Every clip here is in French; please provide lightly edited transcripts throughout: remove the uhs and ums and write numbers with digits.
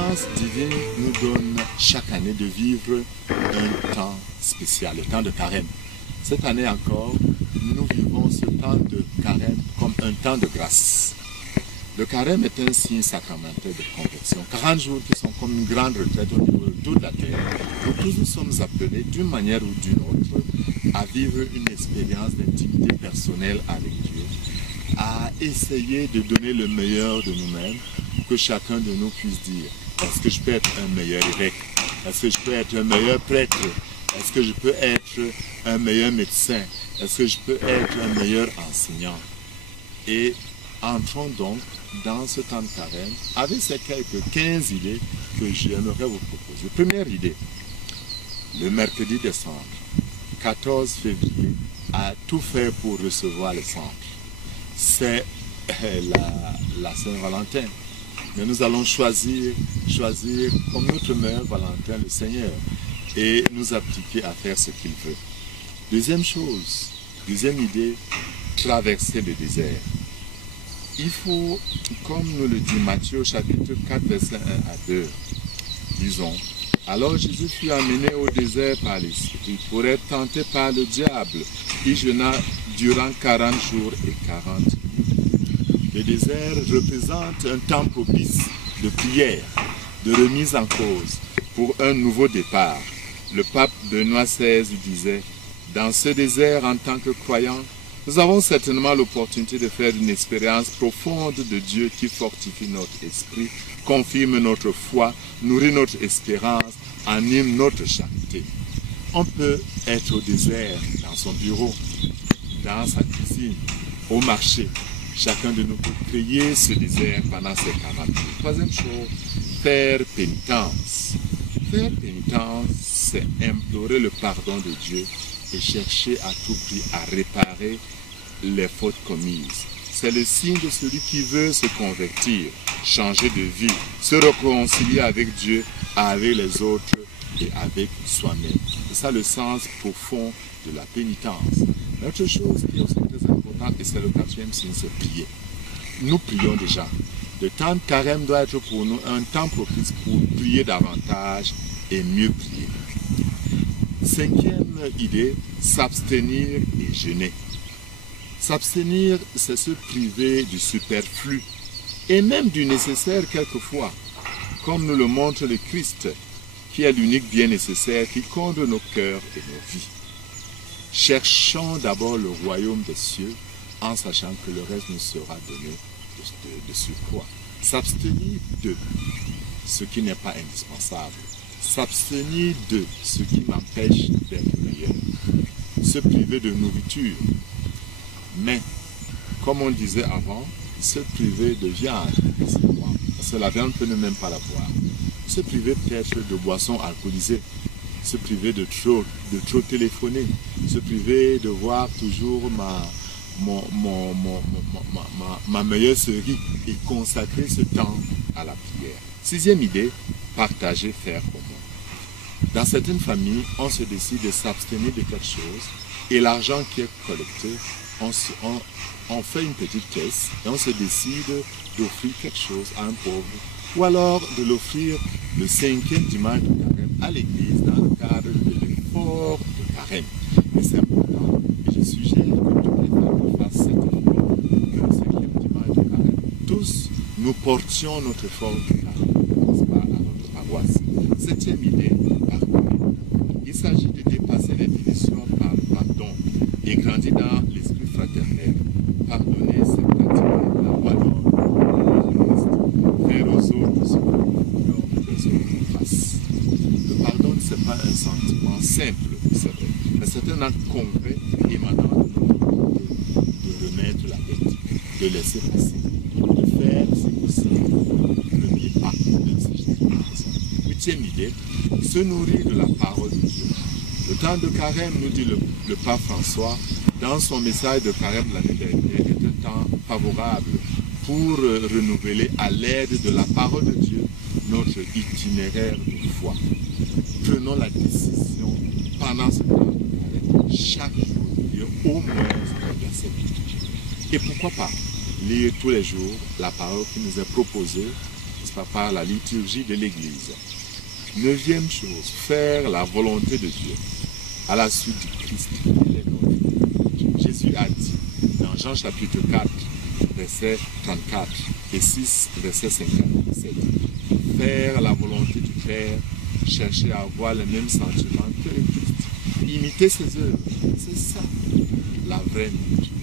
providence divine nous donne chaque année de vivre un temps spécial, le temps de carême. Cette année encore, nous vivons ce temps de carême comme un temps de grâce. Le carême est un signe sacramentel de conversion. 40 jours qui sont comme une grande retraite au niveau de toute la terre. Nous tous nous sommes appelés d'une manière ou d'une autre à vivre une expérience d'intimité personnelle avec Dieu, à essayer de donner le meilleur de nous-mêmes, que chacun de nous puisse dire, est-ce que je peux être un meilleur évêque? Est-ce que je peux être un meilleur prêtre? Est-ce que je peux être un meilleur médecin? Est-ce que je peux être un meilleur enseignant? Et entrons donc dans ce temps de carême avec ces quelques 15 idées que j'aimerais vous proposer. Première idée, le mercredi des cendres, 14 février, à tout faire pour recevoir les cendres. C'est la Saint-Valentin. Mais nous allons choisir comme notre meilleur Valentin le Seigneur et nous appliquer à faire ce qu'il veut. Deuxième chose, deuxième idée, traverser le désert. Il faut, comme nous le dit Matthieu chapitre 4 verset 1 à 2, disons, alors Jésus fut amené au désert par l'Esprit pour être tenté par le diable. Il jeûna durant 40 jours et 40 nuits. Le désert représente un temps propice de prière, de remise en cause pour un nouveau départ. Le pape Benoît XVI disait, dans ce désert en tant que croyants, nous avons certainement l'opportunité de faire une expérience profonde de Dieu qui fortifie notre esprit, confirme notre foi, nourrit notre espérance, anime notre charité. On peut être au désert, dans son bureau, dans sa cuisine, au marché. Chacun de nous peut créer ce désert pendant ces 40 jours. Troisième chose, faire pénitence. Faire pénitence, c'est implorer le pardon de Dieu et chercher à tout prix à réparer les fautes commises. C'est le signe de celui qui veut se convertir, changer de vie, se réconcilier avec Dieu, avec les autres et avec soi-même. C'est ça le sens profond de la pénitence. L'autre chose qui est aussi très importante, et c'est le quatrième signe, c'est prier. Nous prions déjà. Le temps de carême doit être pour nous un temps propice pour prier davantage et mieux prier. Cinquième idée, s'abstenir et jeûner. S'abstenir, c'est se priver du superflu et même du nécessaire quelquefois, comme nous le montre le Christ, qui est l'unique bien nécessaire qui comble nos cœurs et nos vies. Cherchons d'abord le royaume des cieux en sachant que le reste nous sera donné de surcroît. S'abstenir de ce qui n'est pas indispensable. S'abstenir de ce qui m'empêche d'être meilleur. Se priver de nourriture. Mais, comme on disait avant, se priver de viande, parce que la viande peut ne même pas la boire. Se priver peut-être de boissons alcoolisées. Se priver de trop téléphoner, se priver de voir toujours ma meilleure série et consacrer ce temps à la prière. Sixième idée, partager, faire commun. Dans certaines familles, on se décide de s'abstenir de quelque chose et l'argent qui est collecté, on fait une petite caisse et on se décide d'offrir quelque chose à un pauvre ou alors de l'offrir le 5e dimanche de carême à l'église dans le cadre de l'effort de carême. Et c'est important, et je suggère que toutes les familles fassent cet effort, que le 5e dimanche de carême, tous nous portions notre effort de carême, n'est-ce pas, à notre paroisse. 7e idée, pardonner. Il s'agit de dépasser les divisions par le pardon et grandir dans l'esprit fraternel. Pardonner, c'est pratiquer la loi d'or. Faire aux autres ce que les autres fassent. Le pardon, ce n'est pas un sentiment simple, c'est vrai, mais c'est un acte concret émanant de notre volonté de remettre la tête, de laisser passer, de faire, si possible, le premier pas de ces gestes. Huitième idée, se nourrir de la parole de Dieu. Le temps de carême, nous dit le pape François, dans son message de carême l'année dernière, est un temps favorable pour renouveler à l'aide de la parole de Dieu notre itinéraire de foi. Prenons la décision pendant ce temps de carême, chaque jour, de lire au moins un verset biblique. Et pourquoi pas lire tous les jours la parole qui nous est proposée n'est-ce pas, par la liturgie de l'Église. Neuvième chose, faire la volonté de Dieu à la suite du Christ. Jésus a dit dans Jean chapitre 4, verset 34 et 6, verset 57, faire la volonté du Père, chercher à avoir les mêmes sentiments que le Christ. Imiter ses œuvres, c'est ça la vraie nourriture.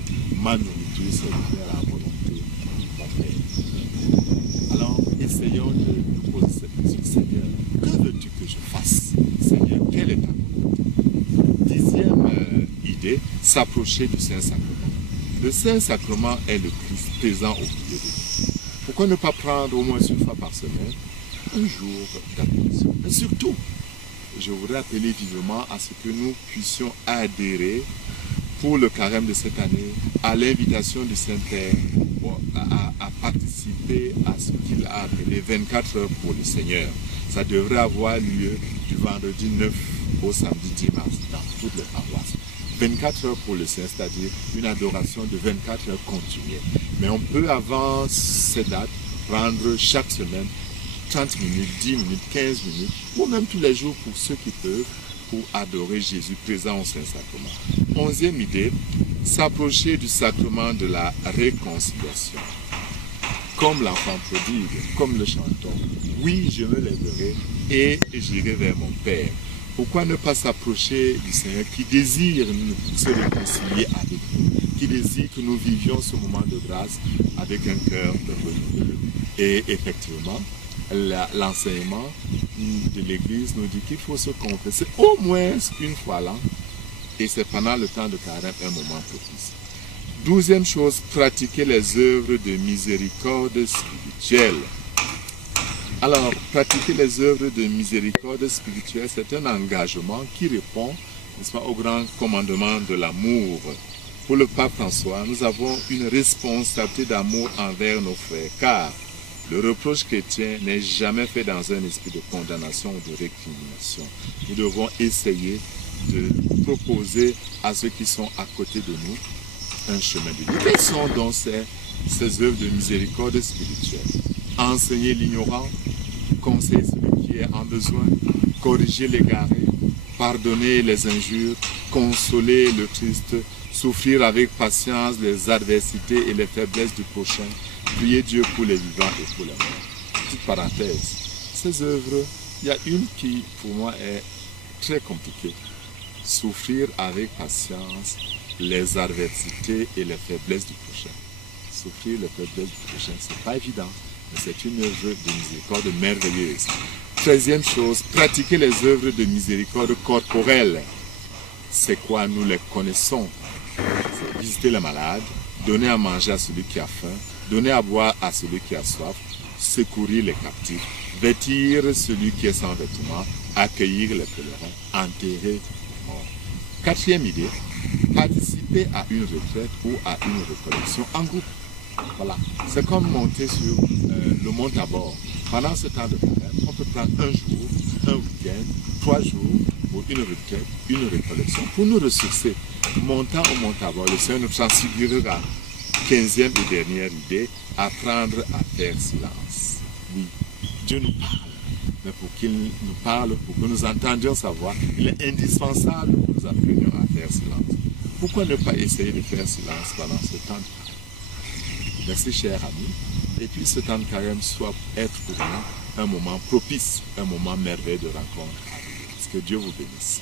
Ma nourriture, c'est de faire la volonté de mon Père. Alors, essayons de nous poser cette question. Seigneur, que veux-tu que je fasse? Seigneur, quelle est ta volonté? Dixième idée, s'approcher du Saint-Sacrement. Le Saint-Sacrement est le Christ présent au milieu de nous. Pourquoi ne pas prendre au moins une fois par semaine un jour d'adoration? Mais surtout, je voudrais appeler vivement à ce que nous puissions adhérer pour le carême de cette année à l'invitation du Saint-Père à participer à ce qu'il a appelé 24 heures pour le Seigneur. Ça devrait avoir lieu du vendredi 9 au samedi 10 mars dans toutes les paroisses. 24 heures pour le Seigneur, c'est-à-dire une adoration de 24 heures continuées. Mais on peut avant cette date prendre chaque semaine 30 minutes, 10 minutes, 15 minutes, ou même tous les jours pour ceux qui peuvent, pour adorer Jésus présent au Saint-Sacrement. 11e idée, s'approcher du sacrement de la réconciliation. Comme l'enfant prodigue, comme le chanteur. Oui, je me lèverai et j'irai vers mon Père. Pourquoi ne pas s'approcher du Seigneur qui désire se réconcilier avec nous, qui désire que nous vivions ce moment de grâce avec un cœur renouvelé. Et effectivement, l'enseignement de l'Église nous dit qu'il faut se confesser au moins une fois l'an, et c'est pendant le temps de carême un moment propice. 12e chose, pratiquer les œuvres de miséricorde spirituelle. Alors, pratiquer les œuvres de miséricorde spirituelle, c'est un engagement qui répond, n'est-ce pas, au grand commandement de l'amour. Pour le pape François, nous avons une responsabilité d'amour envers nos frères, car le reproche chrétien n'est jamais fait dans un esprit de condamnation ou de récrimination. Nous devons essayer de proposer à ceux qui sont à côté de nous un chemin de Dieu. Quelles sont donc ces œuvres de miséricorde spirituelle? Enseigner l'ignorant, conseiller celui qui est en besoin, corriger l'égaré, pardonner les injures, consoler le triste, souffrir avec patience les adversités et les faiblesses du prochain, prier Dieu pour les vivants et pour les morts. Petite parenthèse, ces œuvres, il y a une qui pour moi est très compliquée. Souffrir avec patience les adversités et les faiblesses du prochain. Souffrir les faiblesses du prochain, c'est pas évident, mais c'est une œuvre de miséricorde merveilleuse. 13e chose, pratiquer les œuvres de miséricorde corporelle. C'est quoi? Nous les connaissons. C'est visiter les malades, donner à manger à celui qui a faim, donner à boire à celui qui a soif, secourir les captifs, vêtir celui qui est sans vêtements, accueillir les pèlerins, enterrer les morts. 4e idée, participer à une retraite ou à une récollection en groupe. Voilà, c'est comme monter sur le mont Tabor. Pendant ce temps de carême, on peut prendre un jour, un week-end, 3 jours pour une retraite, une récollection, pour nous ressourcer. Montant au mont Tabor, le Seigneur nous transfigurera. 15e et dernière idée, apprendre à faire silence. Oui, Dieu nous parle, mais pour qu'il nous parle, pour que nous entendions sa voix, il est indispensable que nous apprenions à faire silence. Pourquoi ne pas essayer de faire silence pendant ce temps de carême? Merci, chers amis. Et puis ce temps de carême soit être pour nous un moment propice, un moment merveilleux de rencontre. Que Dieu vous bénisse.